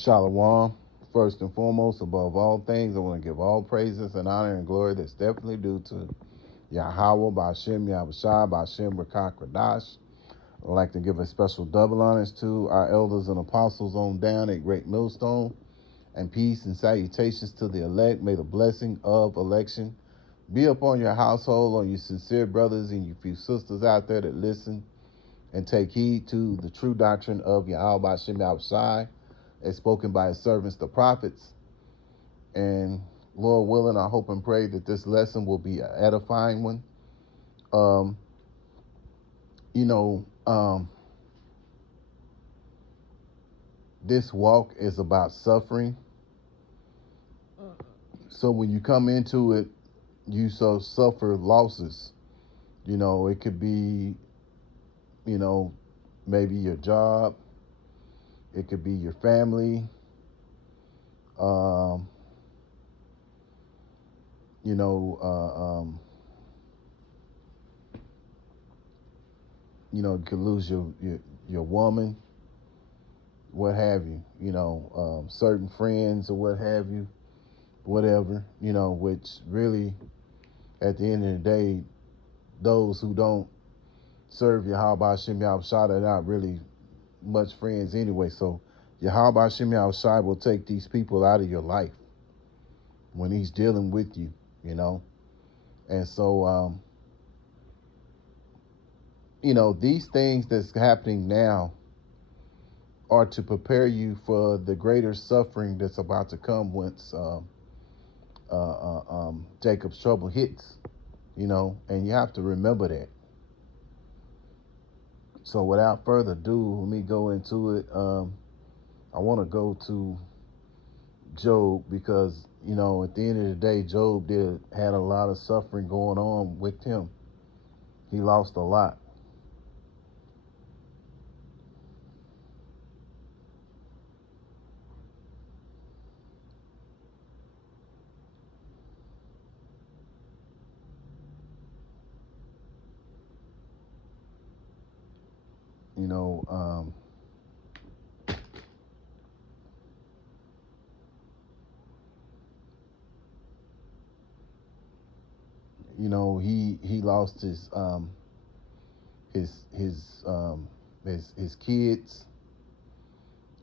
Shalom. First and foremost, above all things, I want to give all praises and honor and glory that's definitely due to Yahweh, Ba'ashem, Yahushua, Ba'ashem, Rakak, Radash. I'd like to give a special double honors to our elders and apostles on down at Great Millstone, and peace and salutations to the elect. May the blessing of election be upon your household, on your sincere brothers and your few sisters out there that listen and take heed to the true doctrine of Yahweh, Ba'ashem, Yahushua, as spoken by his servants, the prophets. And Lord willing, I hope and pray that this lesson will be an edifying one. Um, you know, this walk is about suffering. So when you come into it, you suffer losses. You know, it could be, maybe your job. It could be your family. Um, you know, you could lose your woman, what have you. Certain friends or what have you, whatever. Which really, at the end of the day, those who don't serve Yahweh Shem Yahushua, they're not really much friends anyway. So Yahweh Shem Yahushua will take these people out of your life when he's dealing with you, And so, these things that's happening now are to prepare you for the greater suffering that's about to come once Jacob's trouble hits, and you have to remember that. So without further ado, let me go into it. I want to go to Job because, at the end of the day, Job had a lot of suffering going on with him. He lost a lot. You know, he lost his kids.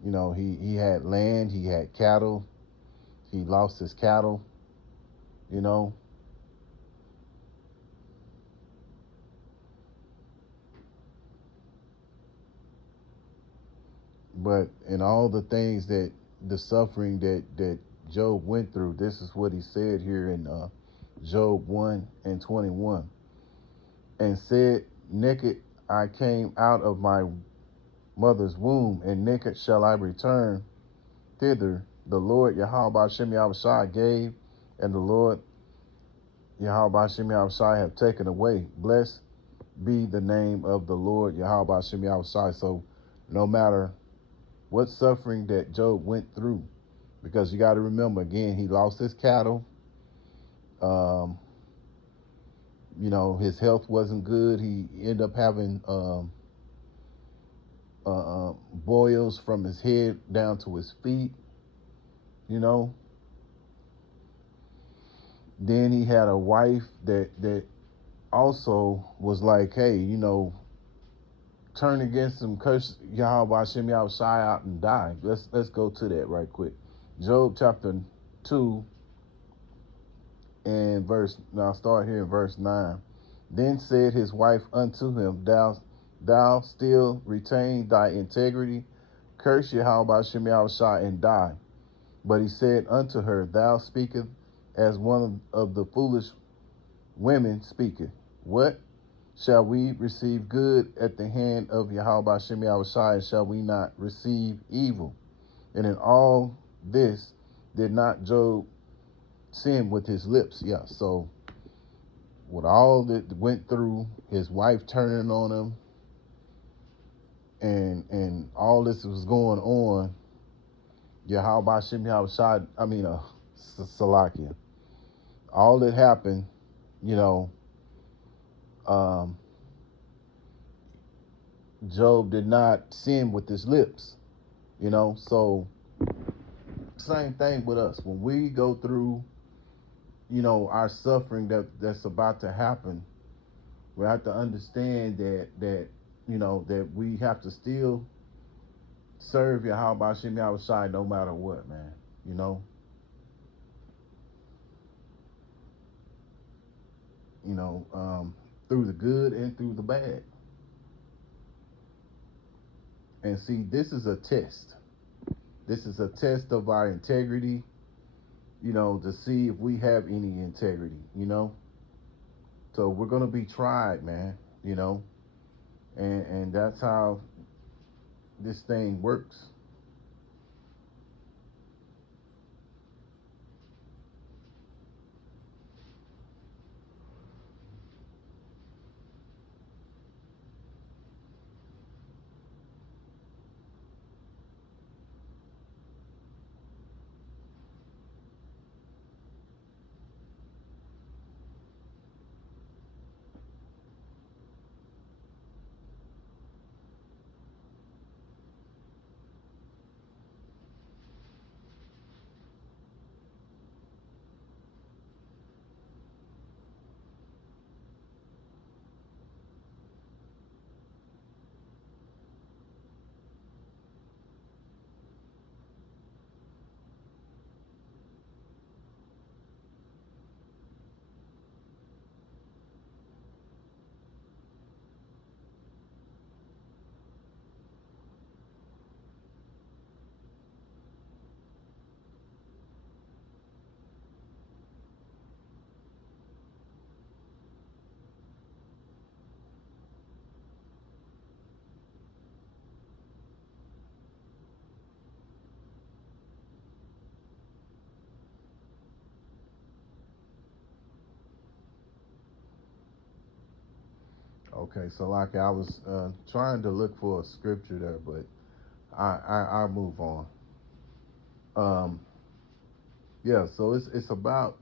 He had land, he had cattle. He lost his cattle. You know, but in all the things the suffering that Job went through, this is what he said here in Job 1:21. And said, naked I came out of my mother's womb, and naked shall I return thither. The Lord Yahweh Shem Yahushua gave, and the Lord Yahweh Shem Yahushua have taken away. Blessed be the name of the Lord Yahweh Shem Yahushua. So no matter what suffering that Job went through, because you got to remember, again, he lost his cattle. His health wasn't good. He ended up having boils from his head down to his feet. Then he had a wife that also was like, hey, turn against him, curse Yahweh Hashem Yahushai out and die. Let's go to that right quick. Job chapter 2 and now start here in verse 9. Then said his wife unto him, Thou still retain thy integrity, curse Yahweh Hashem Yahushai and die. But he said unto her, Thou speakest as one of the foolish women speaketh. What? Shall we receive good at the hand of Yahweh Hashem Yahushai, and shall we not receive evil? And in all this did not Job sin with his lips? Yeah, so with all that went through, his wife turning on him, and all this was going on, Yahweh Hashem Yahushai, Salakia, all that happened, Job did not sin with his lips, so Same thing with us. When we go through, our suffering that's about to happen, we have to understand that we have to still serve Yahweh Shem Yahushai no matter what, man. You know, you know, through the good and through the bad. And see, this is a test. This is a test of our integrity, to see if we have any integrity, So we're gonna be tried, man, and that's how this thing works. Okay, so like I was trying to look for a scripture there, but I'll move on. Um, yeah, so it's about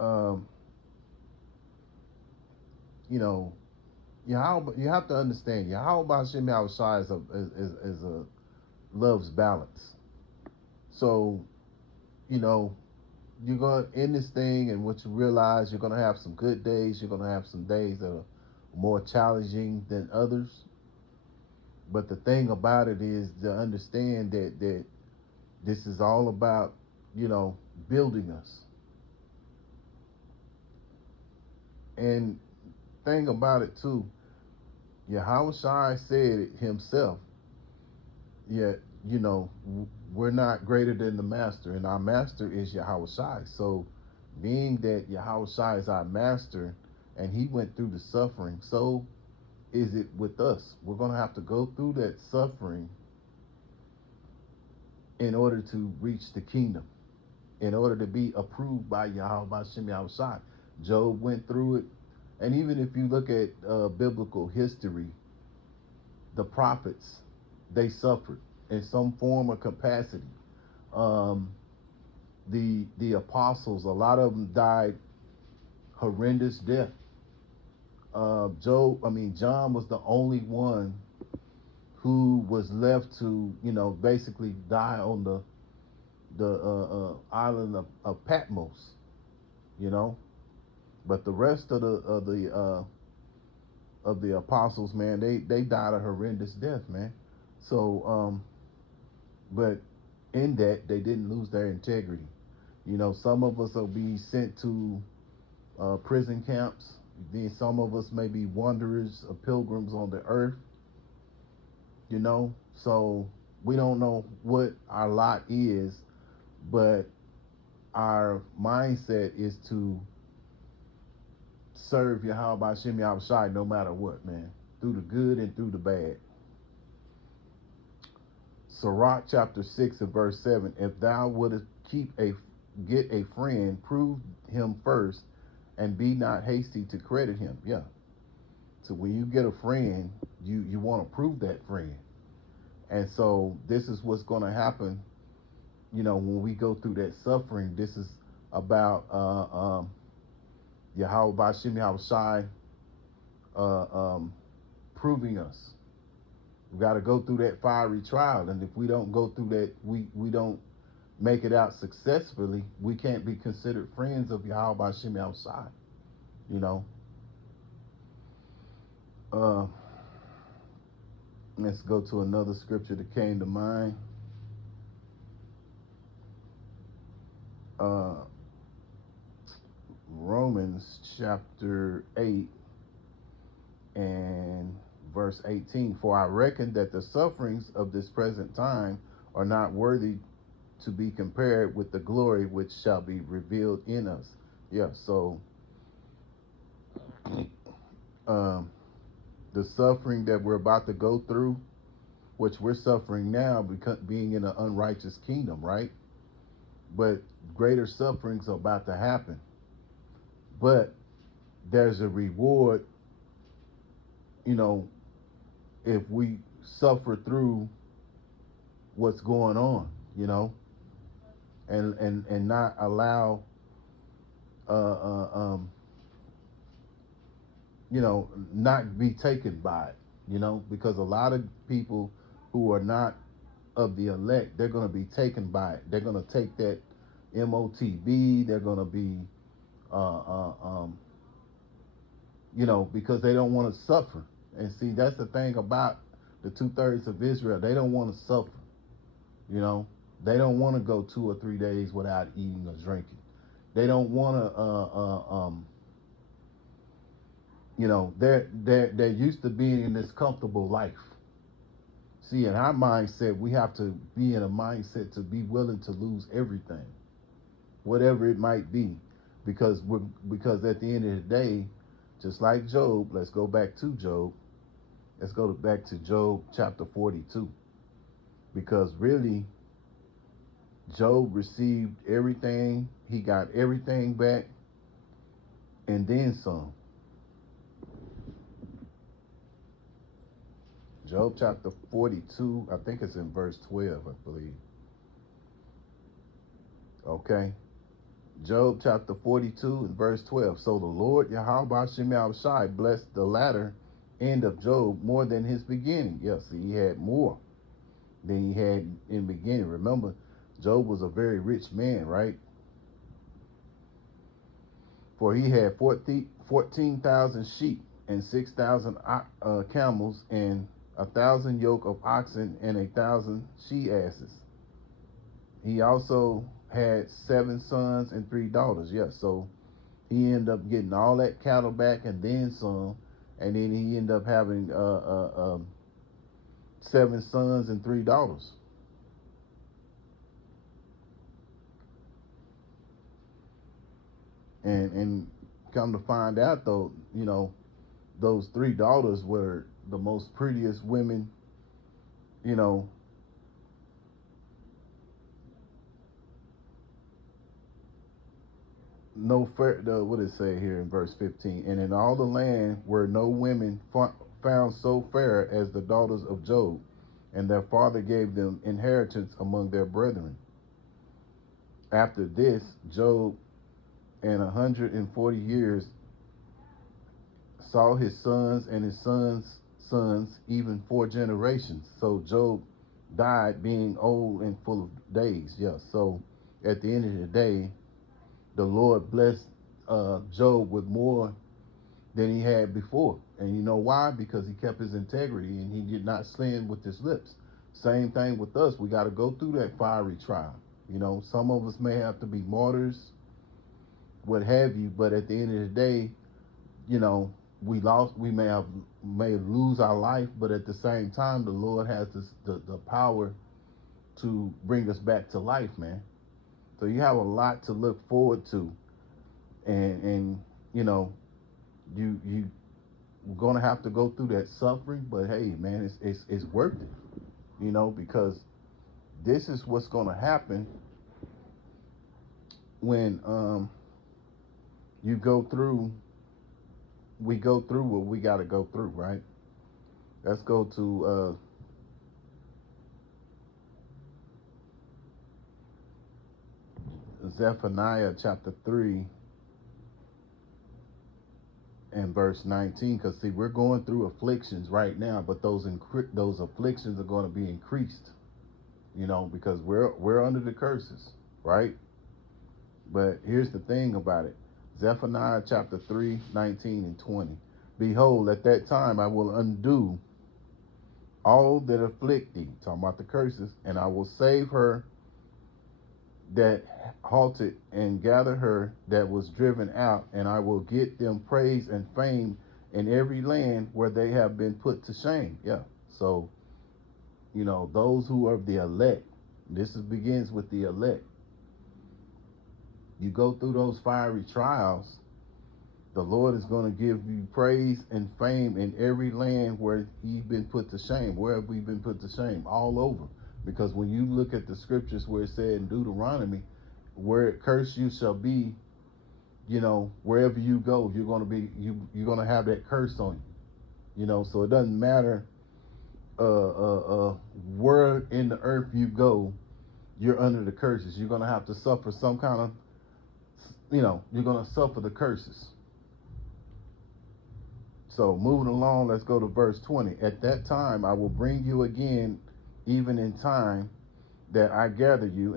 um, you know you have to understand Yahweh Hashem Yahushua is a loves balance. So you know you're going to in this thing, and what you realize, you're gonna have some good days. You're gonna have some days that are more challenging than others. But the thing about it is to understand that this is all about you know building us. And thing about it too, Yahweh Shai said it himself. Yet you know we're not greater than the master, and our master is Yahweh Shai. So being that Yahweh Shai is our master, and he went through the suffering, so is it with us. We're going to have to go through that suffering in order to reach the kingdom, in order to be approved by Yahweh Hashem Yahushai. Job went through it. And even if you look at biblical history, the prophets, they suffered in some form or capacity. Um, the apostles, a lot of them died horrendous death. John was the only one who was left to, basically die on the island of Patmos, you know. But the rest of the apostles, man, they died a horrendous death, man. So, but in that they didn't lose their integrity. Some of us will be sent to prison camps. Then some of us may be wanderers or pilgrims on the earth. So we don't know what our lot is, but our mindset is to serve Yahweh Hashem Yahushai no matter what, man, through the good and through the bad. Sirach chapter 6 and verse 7, if thou wouldest get a friend, prove him first, and be not hasty to credit him. Yeah. So when you get a friend, you want to prove that friend. And so this is what's going to happen, when we go through that suffering. This is about Yahweh Bashim Yahushai proving us. We got to go through that fiery trial, and if we don't go through that, we don't make it out successfully, we can't be considered friends of Yahweh Shem outside. You know, uh, let's go to another scripture that came to mind. Uh, Romans chapter 8 and verse 18. For I reckon that the sufferings of this present time are not worthy to be compared with the glory which shall be revealed in us. Yeah, so um, the suffering that we're about to go through, which we're suffering now because being in an unrighteous kingdom, right? But greater sufferings are about to happen. But there's a reward, you know, if we suffer through what's going on, you know, and not allow, uh, uh, um, not be taken by it, because a lot of people who are not of the elect, they're going to be taken by it. They're going to take that MOTB. They're going to be, uh, uh, um, because they don't want to suffer. And see, that's the thing about the 2/3 of Israel. They don't want to suffer. You know, they don't want to go 2 or 3 days without eating or drinking. They don't want to. They're used to being in this comfortable life. See, in our mindset, we have to be in a mindset to be willing to lose everything, whatever it might be, because at the end of the day, just like Job, let's go back to Job. Let's go back to Job chapter 42, because really, Job received everything. He got everything back, and then some. Job chapter 42, I think it's in verse 12, I believe. Okay. Job chapter 42 and verse 12. So the Lord Yahweh Shem Shai blessed the latter end of Job more than his beginning. Yes, he had more than he had in the beginning. Remember, Job was a very rich man, right? For he had 14,000 sheep and 6,000 camels and 1,000 yoke of oxen and 1,000 she asses. He also had 7 sons and 3 daughters. Yes, so he ended up getting all that cattle back and then some, and then he ended up having 7 sons and 3 daughters. And come to find out, though, those 3 daughters were the most prettiest women, you know, no fair. What does it say here in verse 15? And in all the land were no women found so fair as the daughters of Job, and their father gave them inheritance among their brethren. After this, Job and 140 years saw his sons and his sons' sons, even 4 generations. So Job died being old and full of days. Yes. So at the end of the day, the Lord blessed Job with more than he had before. And you know why? Because he kept his integrity and he did not sin with his lips. Same thing with us. We got to go through that fiery trial. Some of us may have to be martyrs, what have you, but at the end of the day, we may lose our life, but at the same time, the Lord has the power to bring us back to life, man. So you have a lot to look forward to, and you we're gonna have to go through that suffering, but hey, man, it's worth it, because this is what's gonna happen when you go through we go through what we got to go through, right? Let's go to Zephaniah chapter 3 and verse 19, because see, we're going through afflictions right now, but those afflictions are going to be increased. because we're under the curses, right? But here's the thing about it. Zephaniah chapter 3, 19 and 20. Behold, at that time I will undo all that afflict thee, talking about the curses, and I will save her that halted and gather her that was driven out, and I will get them praise and fame in every land where they have been put to shame. Yeah. So, those who are the elect, begins with the elect. You go through those fiery trials, the Lord is going to give you praise and fame in every land where he's been put to shame. Where have we been put to shame? All over. Because when you look at the scriptures where it said in Deuteronomy, where it curse you shall be, wherever you go, you're going to be, you're going to have that curse on you. So it doesn't matter where in the earth you go, you're under the curses. You're going to have to suffer some kind of, you're going to suffer the curses. So moving along, let's go to verse 20. At that time, I will bring you again, even in time that I gather you,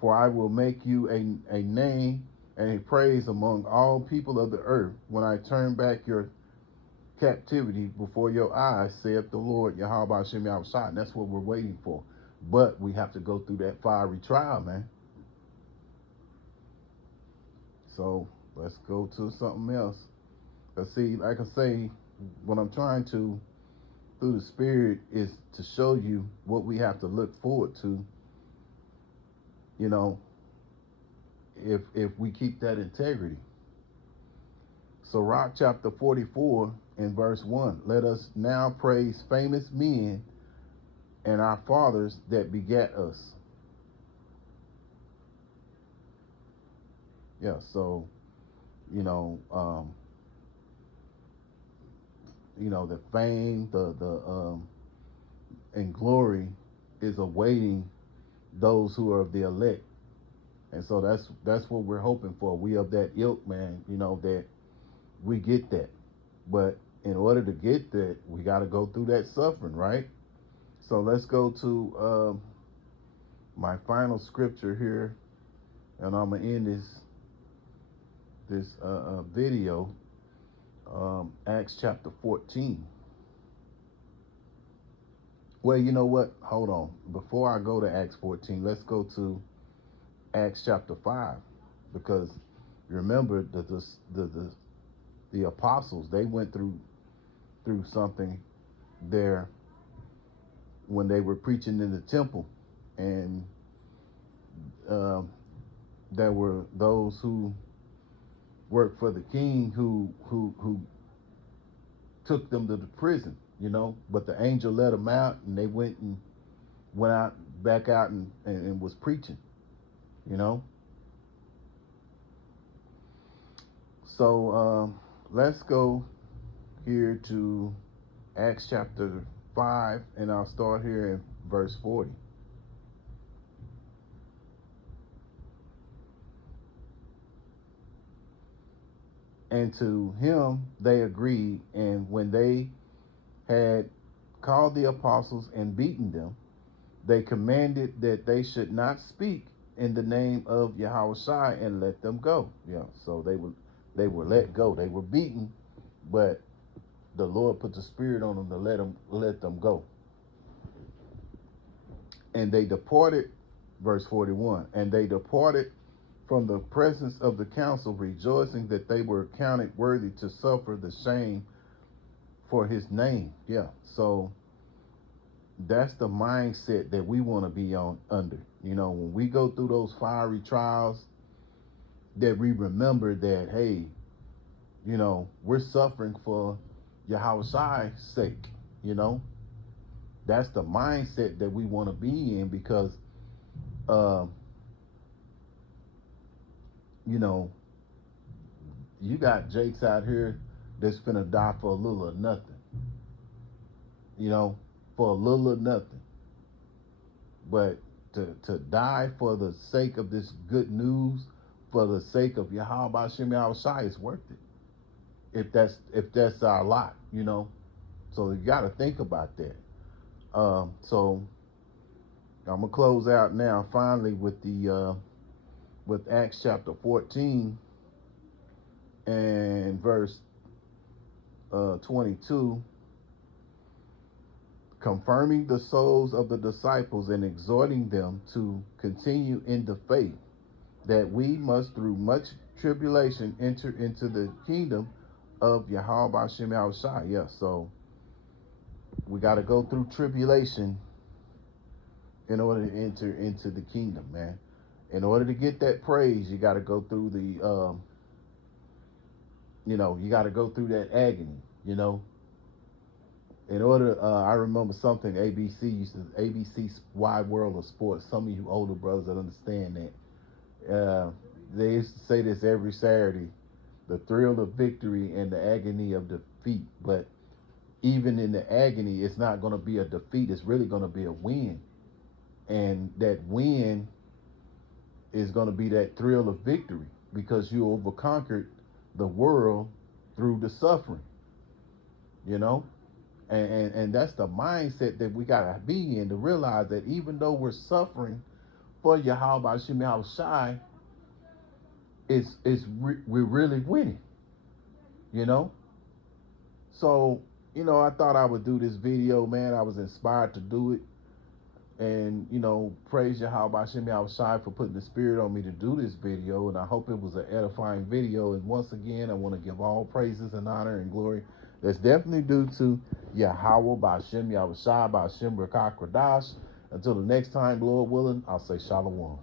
for I will make you a name and a praise among all people of the earth when I turn back your captivity before your eyes, saith the Lord, Yahweh Shem Yahushua. And that's what we're waiting for. But we have to go through that fiery trial, man. So let's go to something else. Let's see, like I say, what I'm trying to, through the Spirit, is to show you what we have to look forward to, if we keep that integrity. Sirach chapter 44 and verse 1. Let us now praise famous men and our fathers that begat us. Yeah, so, the fame, and glory is awaiting those who are of the elect. And so that's what we're hoping for. We of that ilk, man, that we get that. But in order to get that, we got to go through that suffering, right? So let's go to my final scripture here, and I'm gonna end this video. Acts chapter 14. Well, you know what? Hold on. Before I go to Acts 14, let's go to Acts chapter 5, because remember the apostles, they went through something there when they were preaching in the temple, and there were those who worked for the king who took them to the prison, but the angel let them out, and they went out back out and was preaching, So let's go here to Acts chapter 5, and I'll start here in verse 40. And to him they agreed, and when they had called the apostles and beaten them, they commanded that they should not speak in the name of Yahushua, and let them go. Yeah, so they were let go. They were beaten, but the Lord put the Spirit on them to let them go. And they departed, verse 41, and they departed from the presence of the council, rejoicing that they were counted worthy to suffer the shame for his name. Yeah, so that's the mindset that we want to be under. When we go through those fiery trials, that we remember that, hey, we're suffering for Yahweh's sake. That's the mindset that we want to be in, because you got Jakes out here that's finna die for a little or nothing. For a little or nothing. But to die for the sake of this good news, for the sake of Yahweh Shem Yahushua, is worth it. If that's our lot, So you got to think about that. So I'm gonna close out now finally with the with Acts chapter 14 and verse 22, confirming the souls of the disciples and exhorting them to continue in the faith, that we must through much tribulation enter into the kingdom of Yahweh Bashem Yahushua. Yeah, so we got to go through tribulation in order to enter into the kingdom, man. In order to get that praise, you got to go through the, you got to go through that agony, In order, I remember something ABC Wide World of Sports. Some of you older brothers that understand that. They used to say this every Saturday: the thrill of victory and the agony of defeat. But even in the agony, it's not going to be a defeat. It's really going to be a win, and that win is going to be that thrill of victory because you overconquered the world through the suffering, you know? And that's the mindset that we got to be in, to realize that even though we're suffering for Yahweh Hashem Yahushai, we're really winning, you know? So, I thought I would do this video, man. I was inspired to do it. And, praise Yahweh Hashem Yahushai for putting the spirit on me to do this video. And I hope it was an edifying video. And once again, I want to give all praises and honor and glory that's definitely due to Yahweh Bashem Yahushai Bashem Rakakradash. Until the next time, Lord willing, I'll say Shalom.